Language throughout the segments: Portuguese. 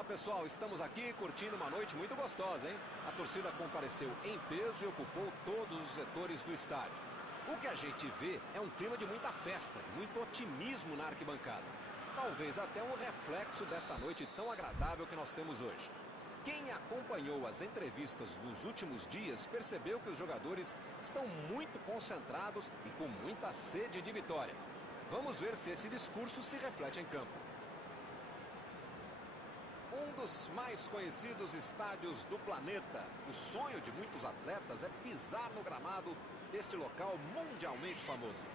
Olá pessoal, estamos aqui curtindo uma noite muito gostosa, hein? A torcida compareceu em peso e ocupou todos os setores do estádio. O que a gente vê é um clima de muita festa, de muito otimismo na arquibancada. Talvez até um reflexo desta noite tão agradável que nós temos hoje. Quem acompanhou as entrevistas dos últimos dias percebeu que os jogadores estão muito concentrados e com muita sede de vitória. Vamos ver se esse discurso se reflete em campo. Um dos mais conhecidos estádios do planeta. O sonho de muitos atletas é pisar no gramado deste local mundialmente famoso.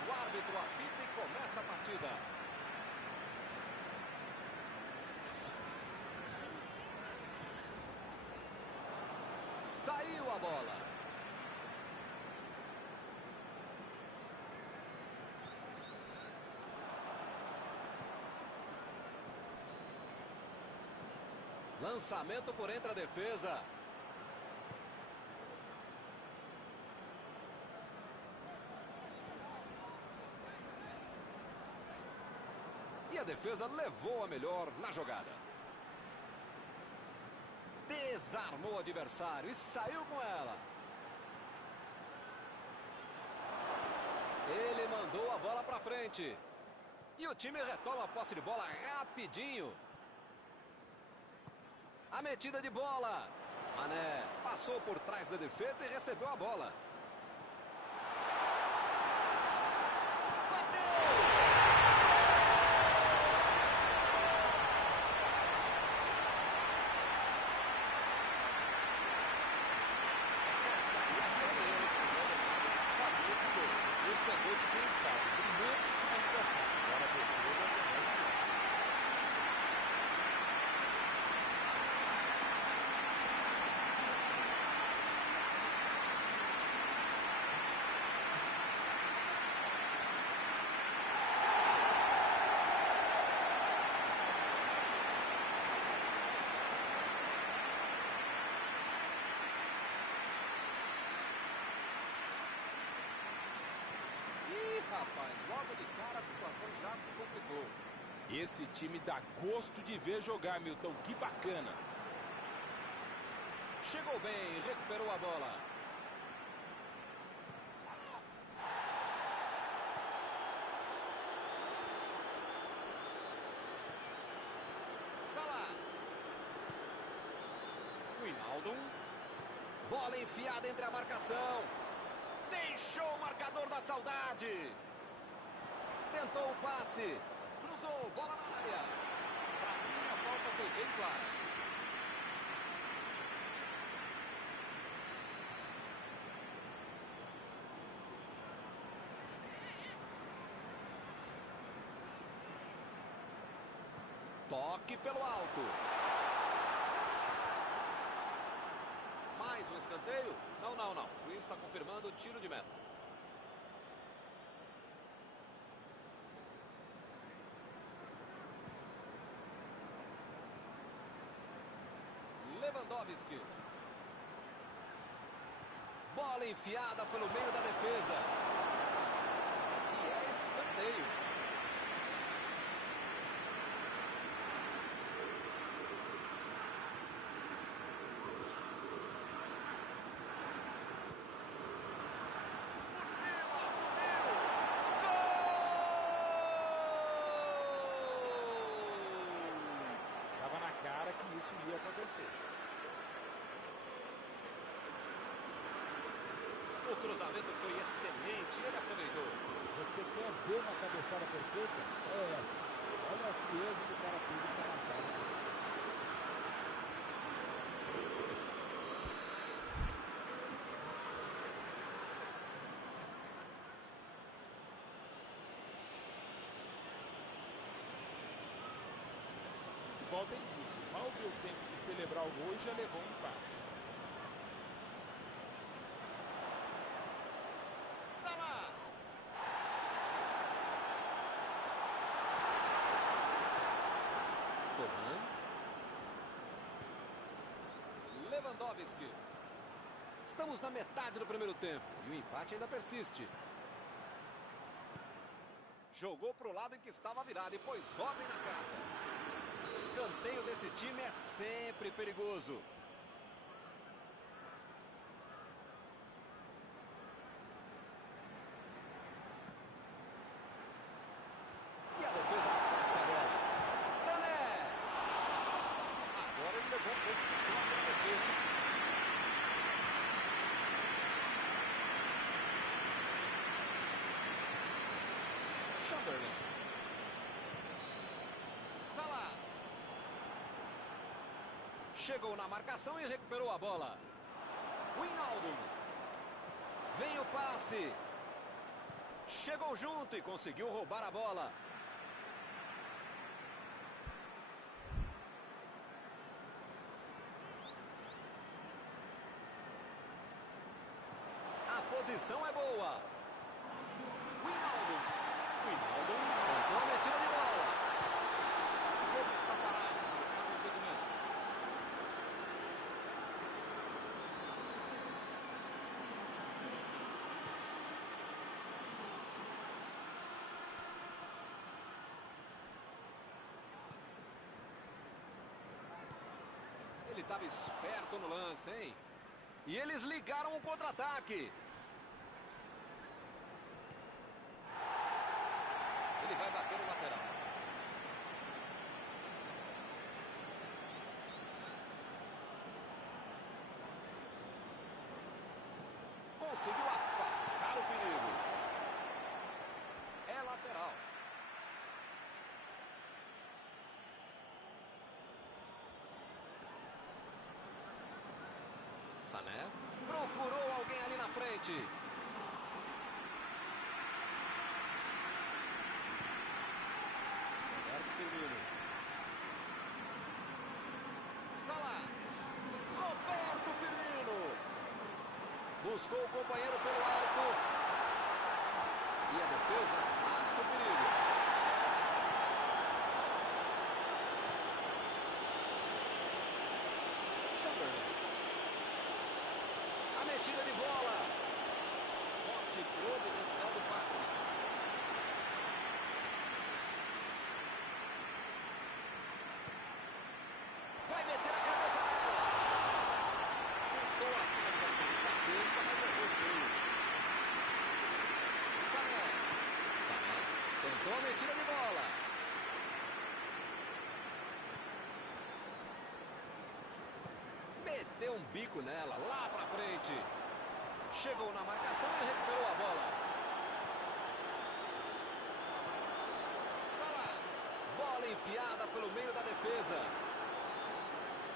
O árbitro apita e começa a partida. Saiu a bola. Lançamento por entre a defesa. E a defesa levou a melhor na jogada. Desarmou o adversário e saiu com ela. Ele mandou a bola para frente. E o time retoma a posse de bola rapidinho. A metida de bola. Mané passou por trás da defesa e recebeu a bola. Esse é gol de quem sabe. Brilhante finalização. Agora a defesa é mais. Rapaz, logo de cara a situação já se complicou. Esse time dá gosto de ver jogar, Milton. Que bacana. Chegou bem, recuperou a bola. Salah. Wijnaldum. Bola enfiada entre a marcação. Deixou o marcador da saudade. Tentou o passe. Cruzou, bola na área. Para mim, a falta foi bem clara. Toque pelo alto. Mais um escanteio? Não. O juiz está confirmando o tiro de meta. Lewandowski. Bola enfiada pelo meio da defesa. E é escanteio. Estava na cara que isso ia acontecer. O cruzamento foi excelente, ele aproveitou. Você quer ver uma cabeçada perfeita? É essa. Olha a frieza que o cara teve para marcar. futebol tem isso. Mal deu tempo de celebrar o gol e já levou um empate. Salah. Coman. Lewandowski. Estamos na metade do primeiro tempo e o empate ainda persiste. Jogou para o lado em que estava virado e pôs ordem na casa. Escanteio desse time é sempre perigoso. E a defesa afasta a bola. Sané. Agora ele levou um pouco de sorte na defesa. Chamberlain. Salah. Chegou na marcação e recuperou a bola. Wijnaldum. Vem o passe. Chegou junto e conseguiu roubar a bola. A posição é boa. Wijnaldum. Wijnaldum tentou a metida de bola. O jogo está parado. Marcado o impedimento. Ele estava esperto no lance, hein? E eles ligaram o contra-ataque. Ele vai bater no lateral. Conseguiu afastar o perigo. É lateral. Sané procurou alguém ali na frente. Firmino. Salah. Roberto Firmino. Buscou o companheiro pelo alto. E a defesa afasta o perigo. Chamberlain. A metida de bola. Forte providencial do passe. Vai meter a cabeça dela. Tentou a finalização de cabeça, mas errou tudo. Sané. Sané tentou a metida de bola. Meteu um bico nela, lá pra frente. Chegou na marcação e recuperou a bola. Salah. Bola enfiada pelo meio da defesa.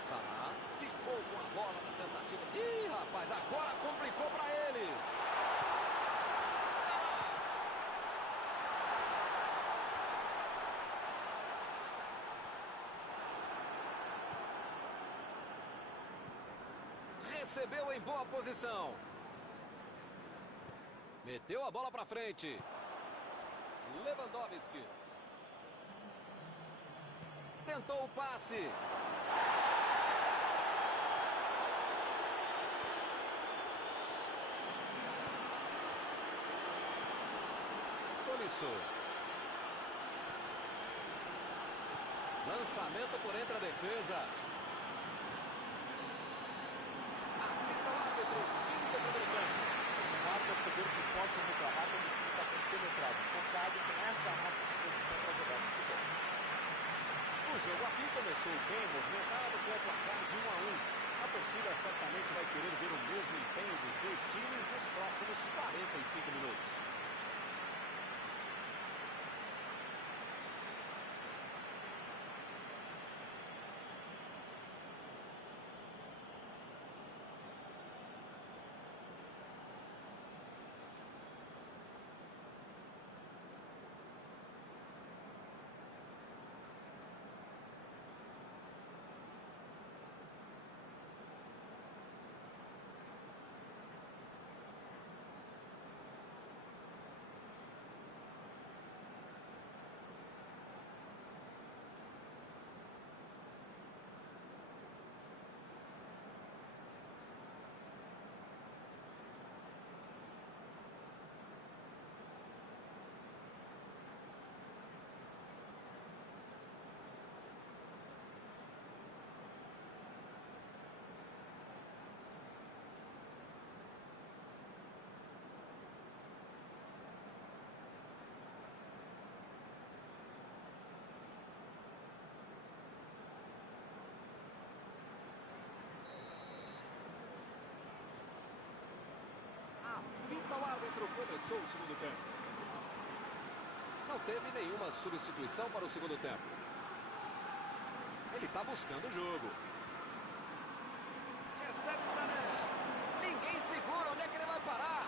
Salah ficou com a bola na tentativa. Ih, rapaz, agora complicou para eles. Salah. Recebeu em boa posição. Meteu a bola para frente. Lewandowski. Tentou o passe. Tolisso. Lançamento por entre a defesa. Apita o árbitro. Fim do primeiro tempo. Não há torcedor que possa reclamar quando o time está compenetrado, focado com essa massa de disposição para jogar no futebol. O jogo aqui começou bem movimentado com o placar de 1-1. A torcida certamente vai querer ver o mesmo empenho dos dois times nos próximos 45 minutos. começou o segundo tempo. Não teve nenhuma substituição para o segundo tempo. Ele está buscando o jogo. Recebe Sané. Ninguém segura. Onde é que ele vai parar?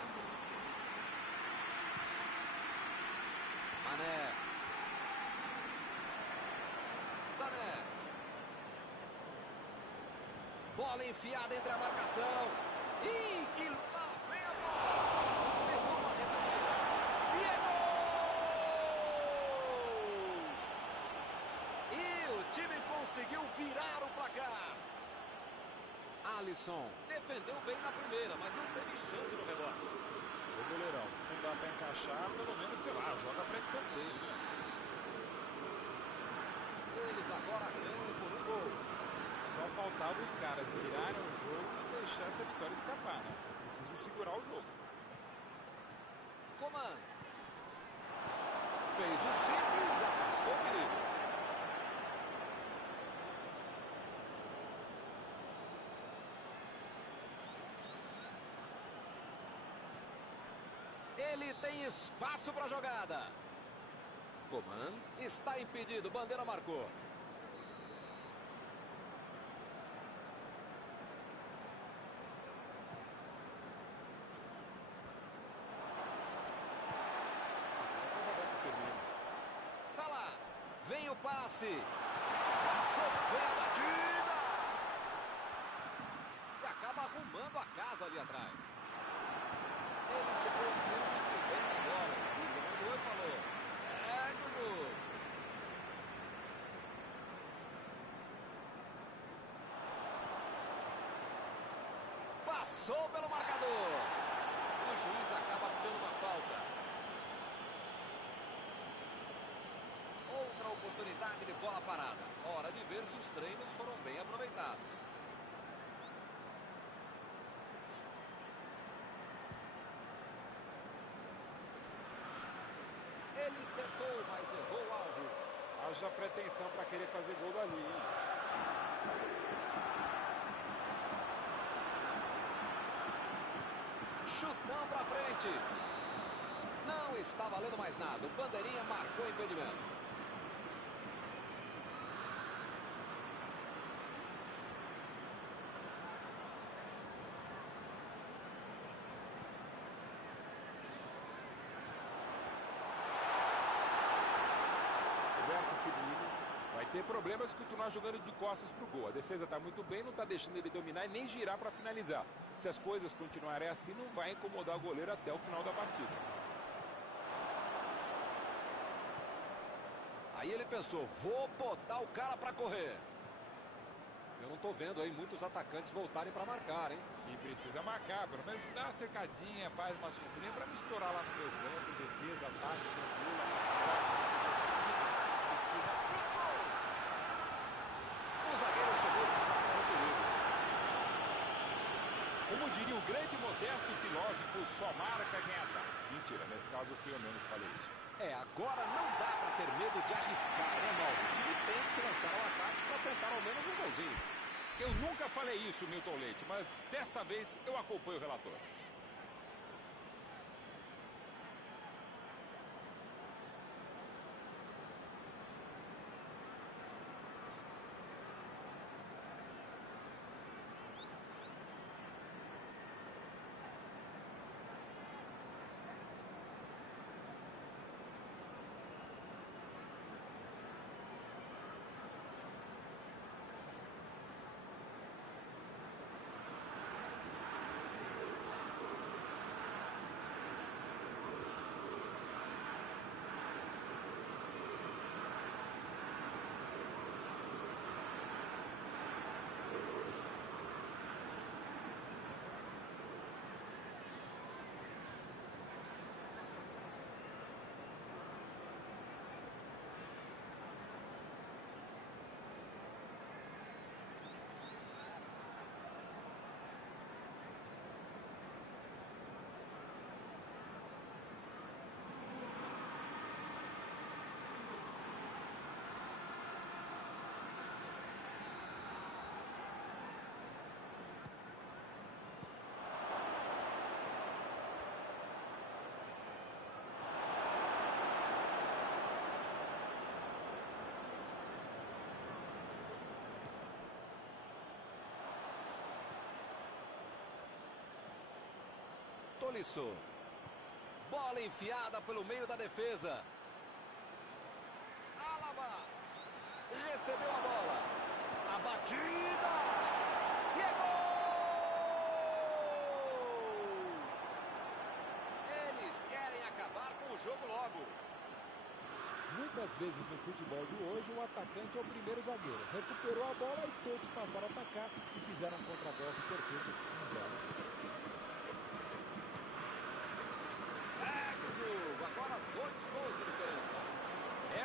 Mané. Sané. Bola enfiada entre a marcação. Ih, que lá vem a bola. Pegou uma rebatida. E é gol! E o time conseguiu virar o placar. Alisson Defendeu bem na primeira, mas não teve chance no rebote. Ô goleirão, se não dá pra encaixar, pelo menos, sei lá, joga pra escanteio, né? Eles agora ganham por um gol. Só faltava os caras virarem o jogo e deixar essa vitória escapar, né? É preciso segurar o jogo. Coman fez o simples e afastou o perigo. Ele tem espaço para a jogada. Coman está impedido, bandeira marcou. Salah, vem o passe. Passou, vem a batida. E acaba arrumando a casa ali atrás. Ele chegou muito bem na bola. O juiz mandou e falou: segue o jogo. Passou pelo marcador. O juiz acaba dando uma falta. Outra oportunidade de bola parada. Hora de ver se os treinos foram bem aproveitados. Ele tentou, mas errou o alvo. Haja pretensão pra querer fazer gol dali, hein? Chutão pra frente. Não está valendo mais nada. O bandeirinha marcou impedimento. Vai ter problemas se continuar jogando de costas pro gol. A defesa tá muito bem, não tá deixando ele dominar e nem girar para finalizar. Se as coisas continuarem assim, não vai incomodar o goleiro até o final da partida. Aí ele pensou, vou botar o cara para correr. Eu não tô vendo aí muitos atacantes voltarem para marcar, hein? E precisa marcar, pelo menos dá uma cercadinha, faz uma sombrinha para não estourar lá no meio campo, defesa, ataque, gol, precisa chutar. O zagueiro chegou para afastar o perigo. Como diria o grande e modesto filósofo, só marca quem ataca. Mentira, nesse caso fui eu mesmo que falei isso. Agora não dá para ter medo de arriscar, né, Mauro? O time tem que se lançar ao ataque para tentar ao menos um golzinho. Eu nunca falei isso, Milton Leite, mas desta vez eu acompanho o relator. Tolisso. Bola enfiada pelo meio da defesa. Alaba. Recebeu a bola. A batida. E é gol! Eles querem acabar com o jogo logo. Muitas vezes no futebol de hoje, o atacante é o primeiro zagueiro. Recuperou a bola e todos passaram a atacar e fizeram um contragolpe perfeito no belo. Segue o jogo. Agora 2 gols de diferença.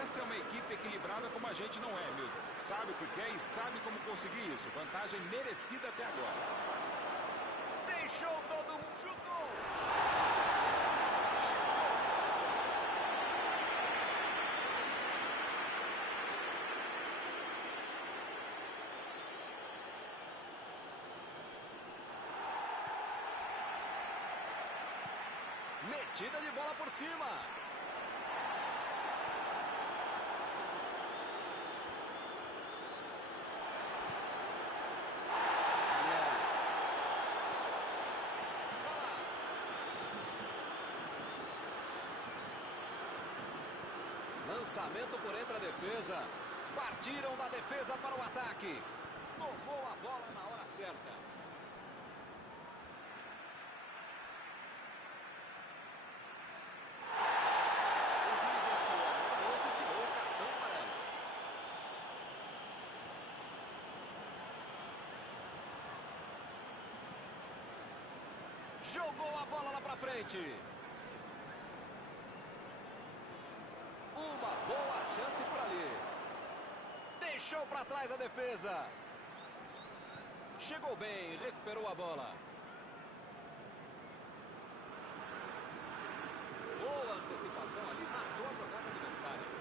Essa é uma equipe equilibrada como a gente não é, Milton. Sabe o que quer e sabe como conseguir isso. Vantagem merecida até agora. Deixou todo mundo. Chutou. Metida de bola por cima. Salah. Lançamento por entre a defesa. Partiram da defesa para o ataque. Tomou a bola na hora certa. Jogou a bola lá pra frente. Uma boa chance por ali. Deixou pra trás a defesa. Chegou bem, recuperou a bola. Boa antecipação ali, matou a jogada adversária.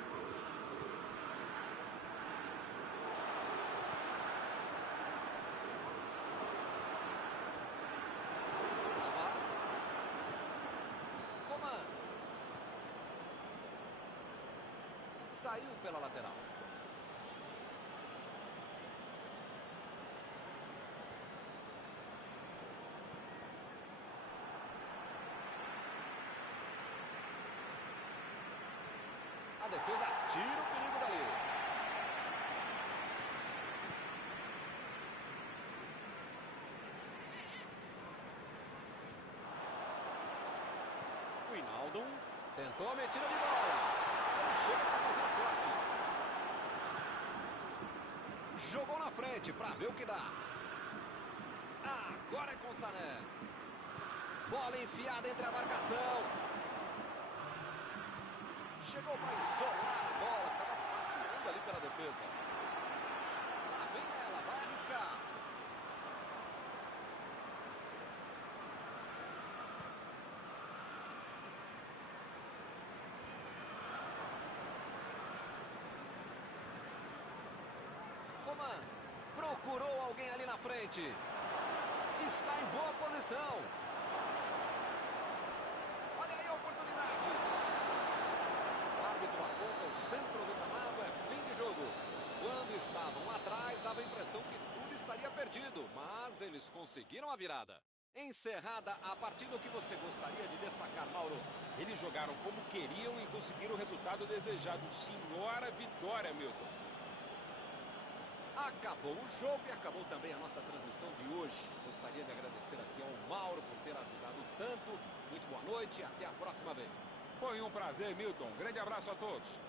Saiu pela lateral. A defesa tira o perigo dali. O Hinaldo tentou a metida de bola. Ele chega para fazer o corte. Jogou na frente para ver o que dá. Agora é com o Sané. Bola enfiada entre a marcação. Chegou para isolar a bola. Estava passeando ali pela defesa. Lá vem ela, vai arriscar. Coman procurou alguém ali na frente. Está em boa posição. Olha aí a oportunidade. O árbitro aponta o centro do gramado, é fim de jogo. Quando estavam atrás, dava a impressão que tudo estaria perdido, mas eles conseguiram a virada. Encerrada a partida, o que você gostaria de destacar, Mauro? Eles jogaram como queriam e conseguiram o resultado desejado. Senhora vitória, Milton. Acabou o jogo e acabou também a nossa transmissão de hoje. Gostaria de agradecer aqui ao Mauro por ter ajudado tanto. Muito boa noite e até a próxima vez. Foi um prazer, Milton. Grande abraço a todos.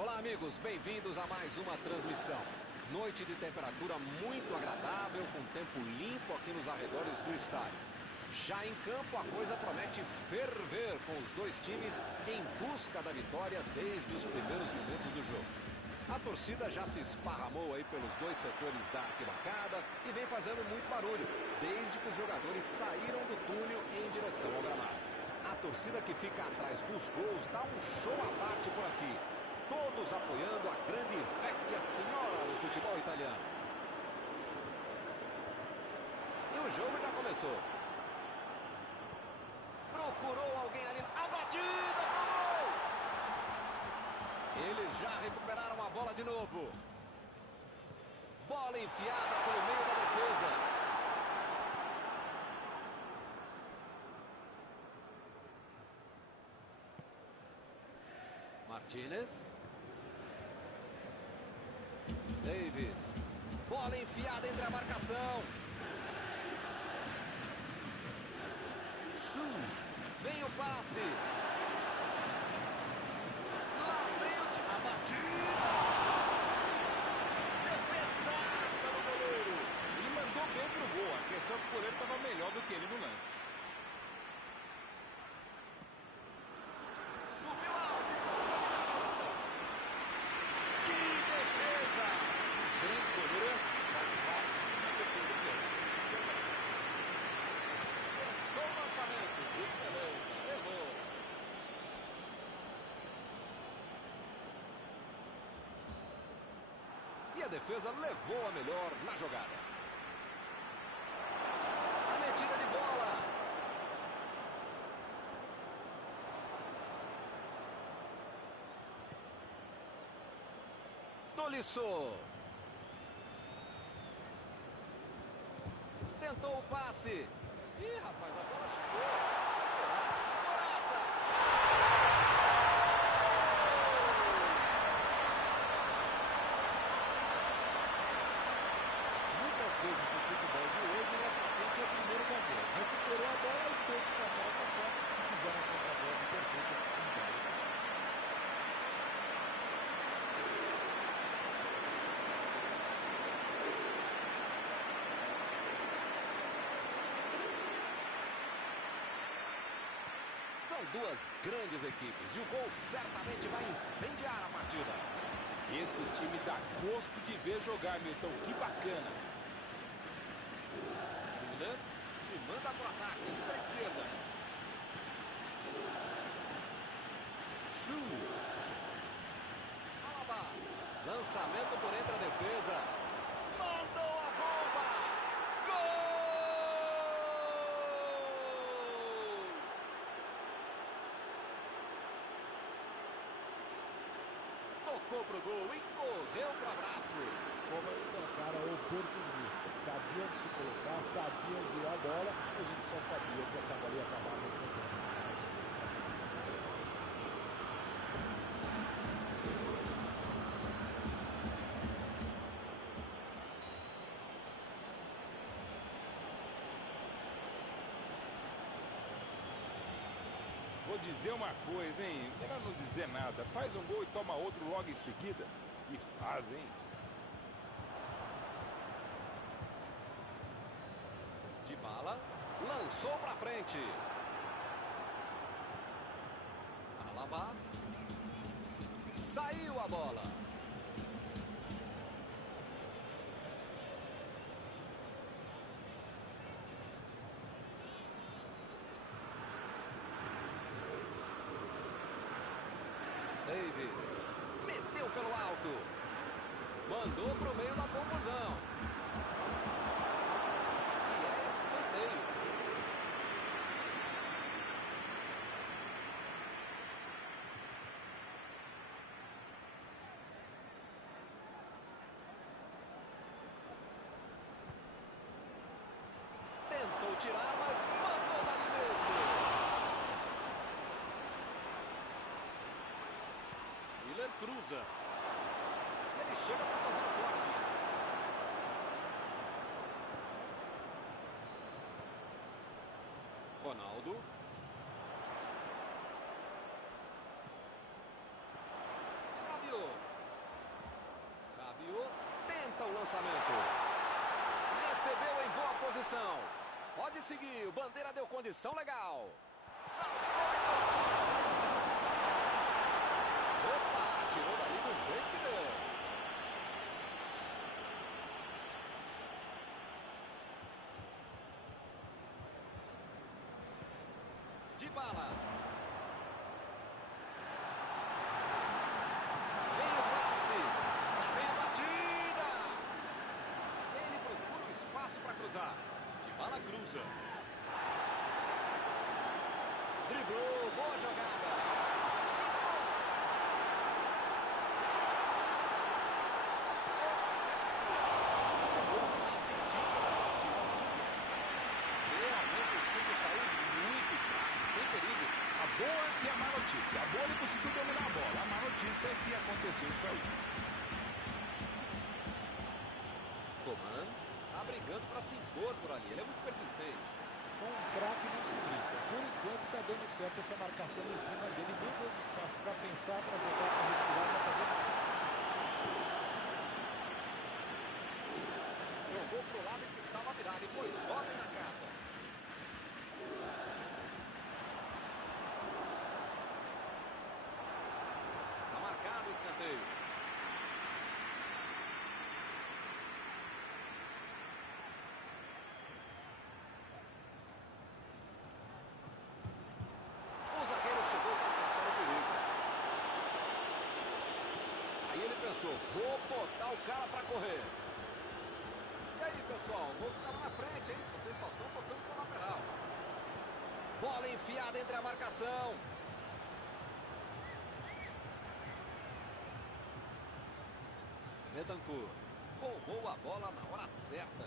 Olá, amigos, bem-vindos a mais uma transmissão. Noite de temperatura muito agradável, com tempo limpo aqui nos arredores do estádio. Já em campo, a coisa promete ferver, com os dois times em busca da vitória desde os primeiros momentos do jogo. A torcida já se esparramou aí pelos dois setores da arquibancada e vem fazendo muito barulho, desde que os jogadores saíram do túnel em direção ao gramado. A torcida que fica atrás dos gols dá um show à parte por aqui. Todos apoiando a grande vecchia senhora do futebol italiano. E o jogo já começou. Procurou alguém ali. A batida pro gol! Eles já recuperaram a bola de novo. Bola enfiada pelo meio da defesa. Martínez. Davis. Bola enfiada entre a marcação. Su. Vem o passe. Lá vem a batida. Defesaça do goleiro. Ele mandou bem pro gol. A questão é que o goleiro estava melhor do que ele no lance. Subiu alto. Que defesa! Grande goleiro é assim, faz fácil na defesa dele. Tentou o lançamento. Que beleza. Levou. E a defesa levou a melhor na jogada. A metida de bola. Tolisso. Tentou o passe. Ih, rapaz, a bola chegou. Morata. Muitas vezes no futebol de hoje, o atacante é o primeiro zagueiro. Recuperou a bola e todos passaram para fora e fizeram a contra-golpe perfeita em Galo. São duas grandes equipes e o gol certamente vai incendiar a partida. Esse time dá gosto de ver jogar, Milton. Que bacana. Miller se manda para o ataque, ali para a esquerda. Su. Alaba. Lançamento por entre a defesa. Mandou a bomba. Gol! Tocou pro gol e correu pro abraço. Como ele é um cara oportunista, sabia onde se colocar, sabia onde ir a bola, a gente só sabia que essa bola ia acabar movendo. Vou dizer uma coisa, hein? Melhor não dizer nada. Faz um gol e toma outro logo em seguida. Que faz, hein? Dybala lançou para frente. Alaba. Saiu a bola. Davis meteu pelo alto. Mandou pro meio da confusão. E é escanteio. Tentou tirar, mas mandou dali mesmo. Miller cruza. Ele chega para fazer o corte. Ronaldo. Rabiot. lançamento. Recebeu em boa posição. Pode seguir, o Bandeira deu condição legal. Saltou. Opa, tirou dali do jeito que deu. Dybala. Vem o passe. Vem a batida. Ele procura o espaço para cruzar. Dybala cruza. Driblou, boa jogada. Boa e a má notícia. A boa, ele conseguiu dominar a bola. A má notícia é que aconteceu isso aí. Coman tá brigando para se impor por ali. Ele é muito persistente. Com um craque não se brinca. Por enquanto está dando certo essa marcação em cima dele. Muito pouco espaço para pensar, para jogar, para respirar, para fazer nada. Jogou pro lado que estava virado e pôs ordem na casa. Está marcado o escanteio. O zagueiro chegou para afastar o perigo. Aí ele pensou, vou botar o cara para correr. E aí, pessoal, o gol fica lá na frente, hein? Vocês só estão tocando para lateral. Bola enfiada entre a marcação. Bentancur roubou a bola na hora certa.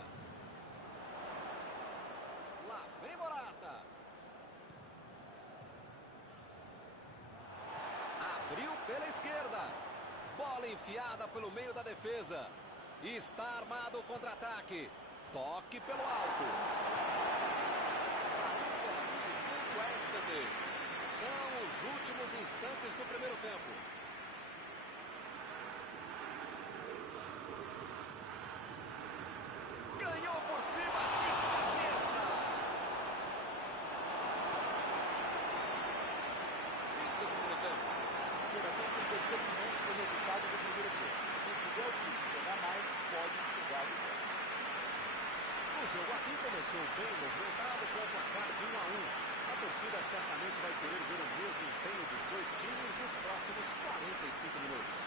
Lá vem Morata. Abriu pela esquerda. Bola enfiada pelo meio da defesa. Está armado o contra-ataque. Toque pelo alto. Saiu pela linha de fundo a escanteio. São os últimos instantes do primeiro tempo. Ganhou por cima de cabeça. Fim do primeiro tempo. Essa interação foi determinante para o resultado do primeiro tempo. Se não tiver o time jogar mais, pode chegar de volta. O jogo aqui começou bem movimentado com o placar de 1-1. A torcida certamente vai querer ver o mesmo empenho dos dois times nos próximos 45 minutos.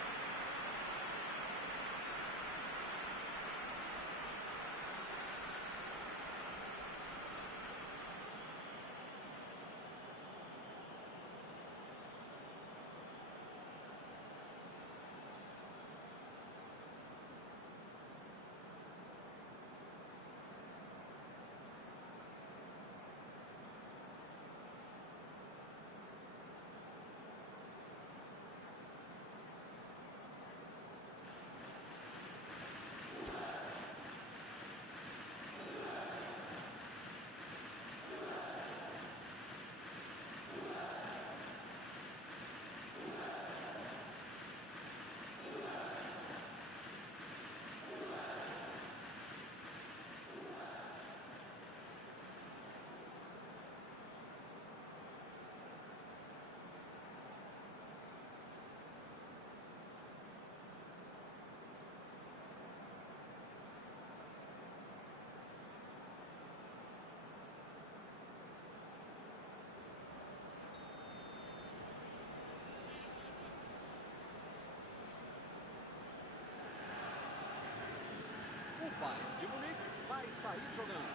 O Bayern de Munique vai sair jogando.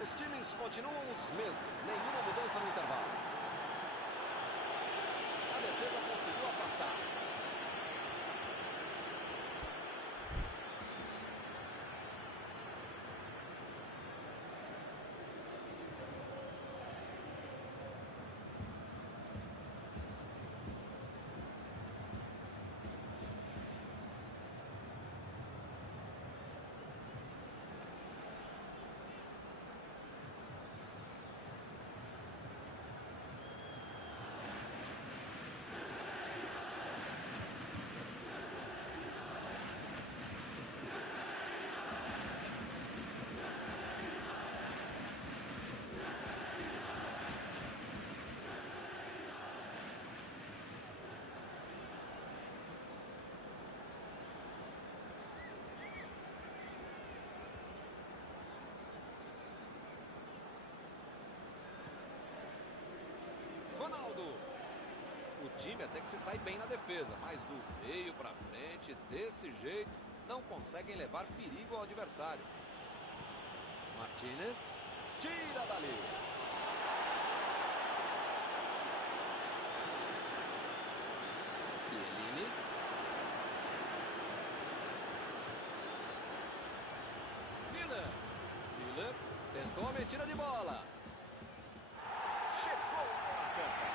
Os times continuam os mesmos, nenhuma mudança no intervalo. A defesa conseguiu afastar. Ronaldo. O time até que se sai bem na defesa, mas do meio para frente, desse jeito, não conseguem levar perigo ao adversário. Martínez tira dali. Chiellini. Miller tentou a metida de bola. Chegou na hora certa.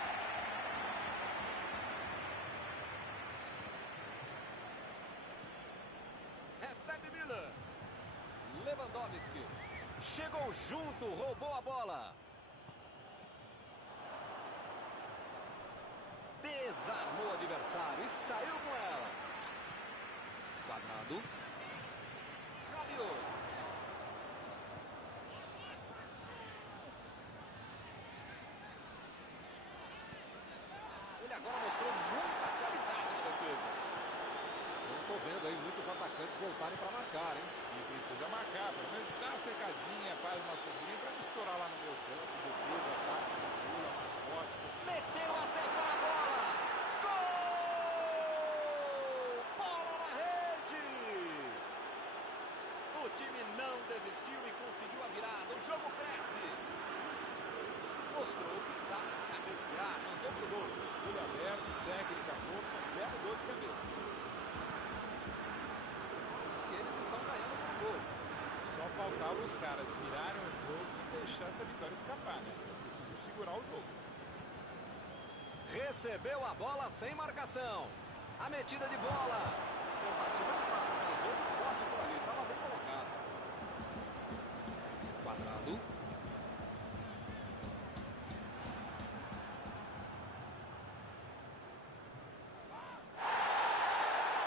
Recebe Miller. Lewandowski. Chegou junto, roubou a bola. Desarmou o adversário e saiu com ela. Quadrado. Rabiot. Ele agora mostrou muita qualidade na defesa. Não estou vendo aí muitos atacantes voltarem para marcar, hein? E precisa marcar, pelo menos dá uma cercadinha, faz uma sombrinha para não estourar lá no meu campo. Defesa, ataque, pula, mascote. Meteu a testa na bola. Gol! Bola na rede! O time não desistiu e conseguiu a virada. O jogo cresce. Mostrou que sabe cabecear, mandou pro gol. Olho aberto, técnica, força, belo gol de cabeça. E eles estão ganhando por gol. Só faltava os caras virarem o jogo e deixar essa vitória escapar, né? É preciso segurar o jogo. Recebeu a bola sem marcação. A metida de bola. Tentativa de passe, mas houve um corte por ali. Estava bem colocado. Quadrado.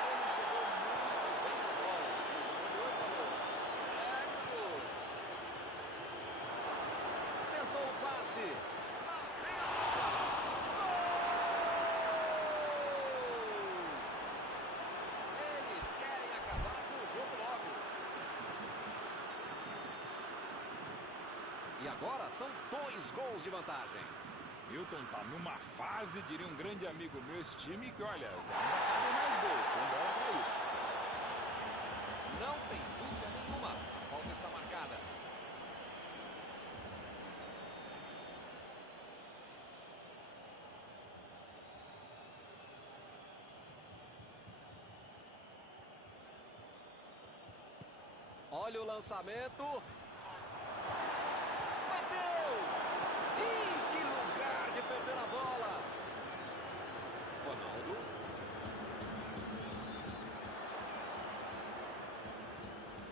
Ele chegou muito bem na bola. Olhou e falou: certo. Tentou o passe. Lá vem a bola. Eles querem acabar com o jogo logo. E agora são 2 gols de vantagem. Milton tá numa fase, diria um grande amigo meu, esse time, que olha, ainda cabem mais gols, tem bola pra isso. Não tem dúvida nenhuma. A falta está marcada. Olha o lançamento. Bateu! Ih, que lugar de perder a bola! Ronaldo.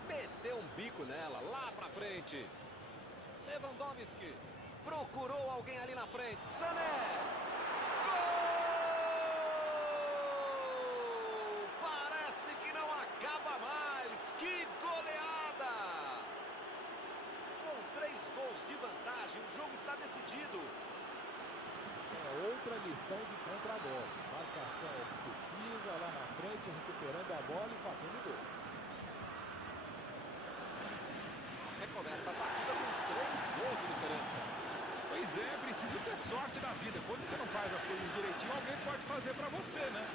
Meteu um bico nela, lá pra frente. Lewandowski. Procurou alguém ali na frente. Sané. Gol! Parece que não acaba mais. Que goleada! Com 3 gols de vantagem, o jogo está decidido. É outra lição de contragolpe. Marcação obsessiva lá na frente, recuperando a bola e fazendo gol. Recomeça a partida com 3 gols de diferença. Pois é, preciso ter sorte na vida. Quando você não faz as coisas direitinho, alguém pode fazer pra você, né?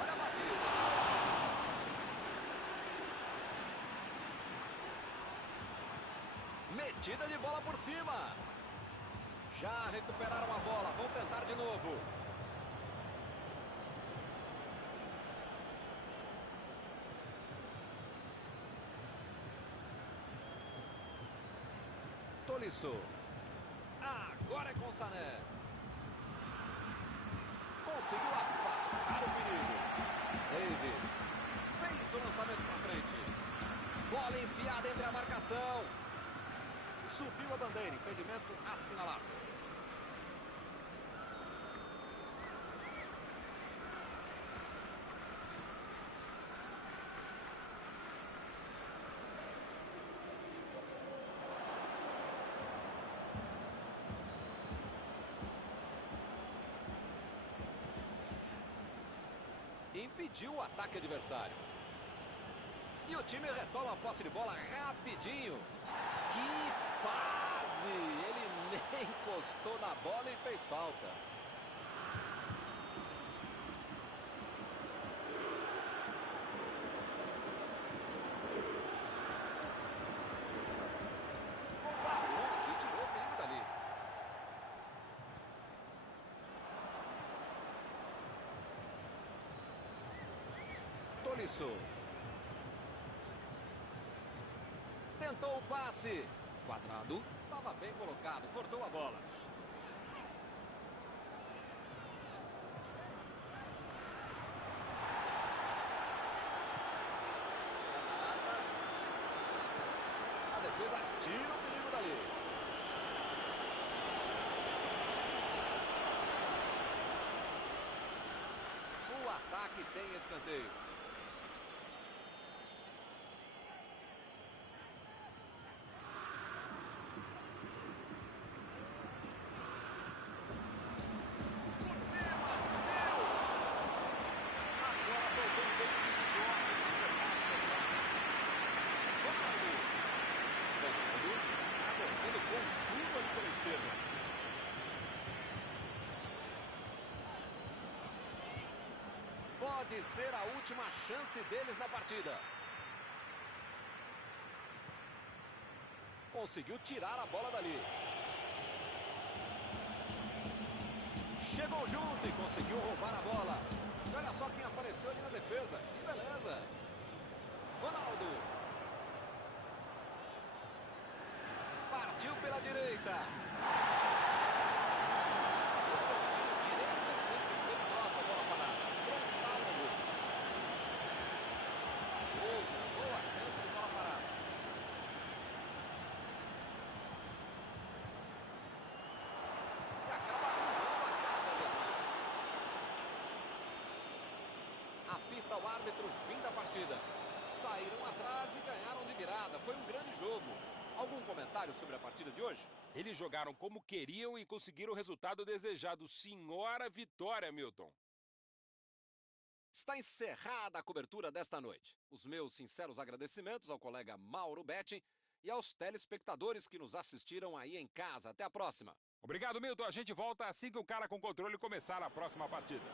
Olha a batida. Metida de bola por cima. Já recuperaram a bola. Vão tentar de novo. Tolisso. Agora é com Sané. Conseguiu afastar o perigo. Davis fez o lançamento para frente. Bola enfiada entre a marcação. Subiu a bandeira. Impedimento assinalado. Impediu o ataque adversário. E o time retoma a posse de bola rapidinho. Que fase! Ele Nem encostou na bola e fez falta. Ficou pra longe, tirou o perigo dali. Tolisso. Tentou o passe. Quadrado estava bem colocado, cortou a bola. A defesa tira o perigo dali. O ataque tem escanteio. Pode ser a última chance deles na partida. Conseguiu tirar a bola dali. Chegou junto e conseguiu roubar a bola. E olha só quem apareceu ali na defesa. Que beleza. Ronaldo. Partiu pela direita. Esse é um tiro direto, é sempre perigosa a bola parada. Frontal ao gol. Boa chance de bola parada. E acaba arrumando a casa ali atrás. Apita o árbitro, fim da partida. Saíram atrás e ganharam de virada. Foi um grande jogo. Algum comentário sobre a partida de hoje? Eles jogaram como queriam e conseguiram o resultado desejado. Senhora vitória, Milton. Está encerrada a cobertura desta noite. Os meus sinceros agradecimentos ao colega Mauro Betting e aos telespectadores que nos assistiram aí em casa. Até a próxima. Obrigado, Milton. A gente volta assim que o cara com controle começar a próxima partida.